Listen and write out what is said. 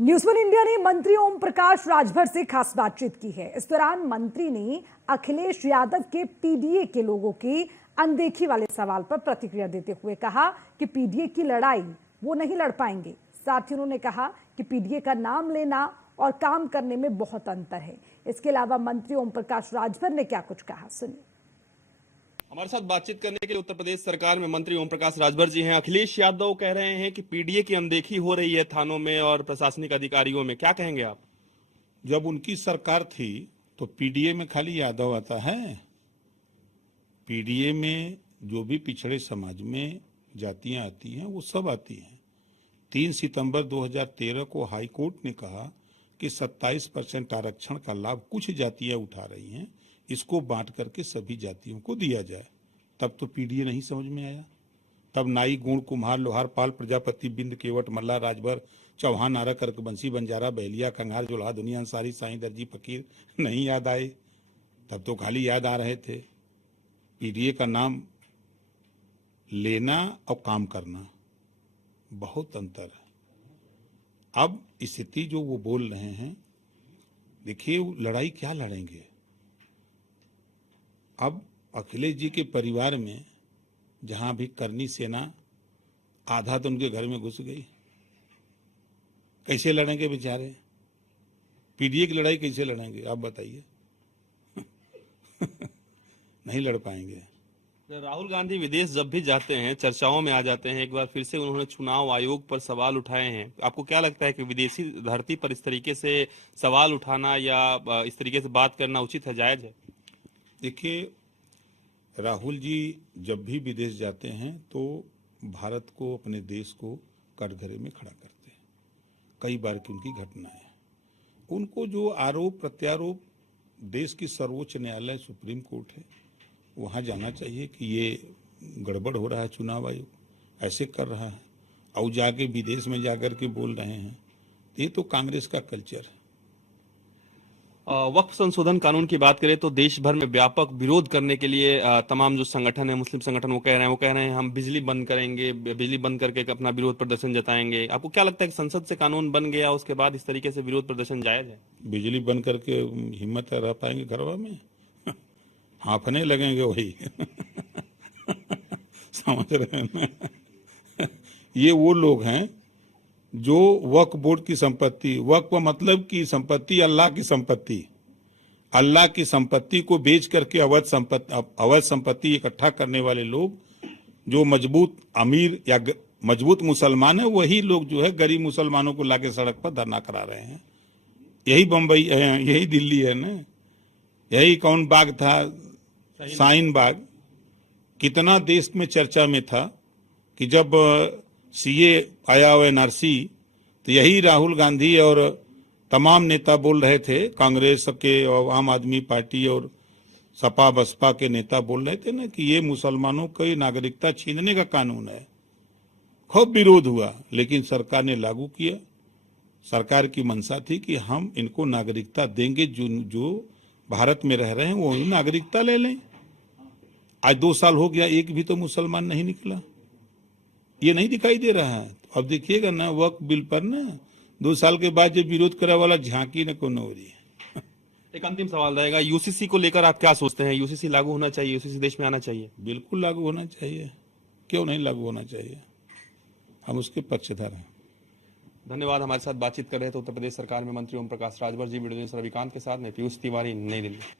News one India ने मंत्री ओम प्रकाश राजभर से खास बातचीत की है। इस दौरान मंत्री ने अखिलेश यादव के पीडीए के लोगों की अनदेखी वाले सवाल पर प्रतिक्रिया देते हुए कहा कि पीडीए की लड़ाई वो नहीं लड़ पाएंगे। साथ ही उन्होंने कहा कि पीडीए का नाम लेना और काम करने में बहुत अंतर है। इसके अलावा मंत्री ओम प्रकाश राजभर ने क्या कुछ कहा, सुनिए। हमारे साथ बातचीत करने के लिए उत्तर प्रदेश सरकार में मंत्री ओम प्रकाश राजभर जी हैं। अखिलेश यादव कह रहे हैं कि पीडीए की अनदेखी हो रही है थानों में और प्रशासनिक अधिकारियों में, क्या कहेंगे आप? जब उनकी सरकार थी तो पीडीए में खाली यादव आता है? पीडीए में जो भी पिछड़े समाज में जातियां आती हैं वो सब आती हैं। 3 सितंबर 2013 को हाई कोर्ट ने कहा कि 27% आरक्षण का लाभ कुछ जातियां उठा रही हैं, इसको बांट करके सभी जातियों को दिया जाए। तब तो पीडीए नहीं समझ में आया। तब नाई, गुण, कुम्हार, लोहार, पाल, प्रजापति, बिंद, केवट, मल्ला, राजभर, चौहान, नारा, कर्कबंसी, बंजारा, बहलिया, कंगार, जोल्हा, दुनिया, अंसारी, साईं, दर्जी, फकीर नहीं याद आए। तब तो खाली याद आ रहे थे। पीडीए का नाम लेना और काम करना बहुत अंतर है। अब स्थिति जो वो बोल रहे हैं, देखिए लड़ाई क्या लड़ेंगे। अब अखिलेश जी के परिवार में जहां भी करनी सेना आधा तो उनके घर में घुस गई, कैसे लड़ेंगे बेचारे? पीडीए की लड़ाई कैसे लड़ेंगे आप बताइए? नहीं लड़ पाएंगे। राहुल गांधी विदेश जब भी जाते हैं चर्चाओं में आ जाते हैं। एक बार फिर से उन्होंने चुनाव आयोग पर सवाल उठाए हैं। आपको क्या लगता है कि विदेशी धरती पर इस तरीके से सवाल उठाना या इस तरीके से बात करना उचित है, जायज है? देखिए, राहुल जी जब भी विदेश जाते हैं तो भारत को, अपने देश को कटघरे में खड़ा करते हैं। कई बार की उनकी घटना है। उनको जो आरोप प्रत्यारोप, देश की सर्वोच्च न्यायालय सुप्रीम कोर्ट है, वहां जाना चाहिए कि ये गड़बड़ हो रहा है, चुनाव आयोग ऐसे कर रहा है, और जाके विदेश में जाकर के बोल रहे हैं। ये तो कांग्रेस का कल्चर है। वक्फ संशोधन कानून की बात करें तो देश भर में व्यापक विरोध करने के लिए तमाम जो संगठन है, मुस्लिम संगठन, वो कह रहे हैं हम बिजली बंद करेंगे, बिजली बंद करके अपना विरोध प्रदर्शन जताएंगे। आपको क्या लगता है कि संसद से कानून बन गया उसके बाद इस तरीके से विरोध प्रदर्शन जायज है? बिजली बंद करके हिम्मत रह पाएंगे घरवा में? हांफने लगेंगे वही। समझ रहे हैं ना? ये वो लोग हैं जो वक्फ बोर्ड की संपत्ति, वक्फ मतलब की संपत्ति अल्लाह की संपत्ति, अल्लाह की संपत्ति को बेच करके अवैध संपत्ति इकट्ठा करने वाले लोग, जो मजबूत अमीर या मजबूत मुसलमान है, वही लोग जो है गरीब मुसलमानों को लाके सड़क पर धरना करा रहे हैं। यही बम्बई है, यही दिल्ली है ना, यही कौन बाग था, शाहीन बाग। कितना देश में चर्चा में था कि जब सीए आया हुआ एनआरसी, तो यही राहुल गांधी और तमाम नेता बोल रहे थे, कांग्रेस के और आम आदमी पार्टी और सपा बसपा के नेता बोल रहे थे ना कि ये मुसलमानों की नागरिकता छीनने का कानून है। खूब विरोध हुआ, लेकिन सरकार ने लागू किया। सरकार की मंशा थी कि हम इनको नागरिकता देंगे, जो भारत में रह रहे हैं वो नागरिकता ले लें। आज 2 साल हो गया, एक भी तो मुसलमान नहीं निकला। ये नहीं दिखाई दे रहा है। अब देखिएगा ना, वक्फ बिल पर ना 2 साल के बाद जब विरोध करा वाला झांकी न कौन हो रही है। एक अंतिम सवाल रहेगा, यूसीसी को लेकर आप क्या सोचते हैं? यूसीसी लागू होना चाहिए, यूसीसी देश में आना चाहिए? बिल्कुल लागू होना चाहिए, क्यों नहीं लागू होना चाहिए, हम उसके पक्षधर हैं। धन्यवाद। हमारे साथ बातचीत कर रहे थे उत्तर प्रदेश सरकार में मंत्री ओम प्रकाश राजभर जी। वीडियो जर्नलिस्ट रविकांत के साथ मैं पीयूष तिवारी, नई दिल्ली।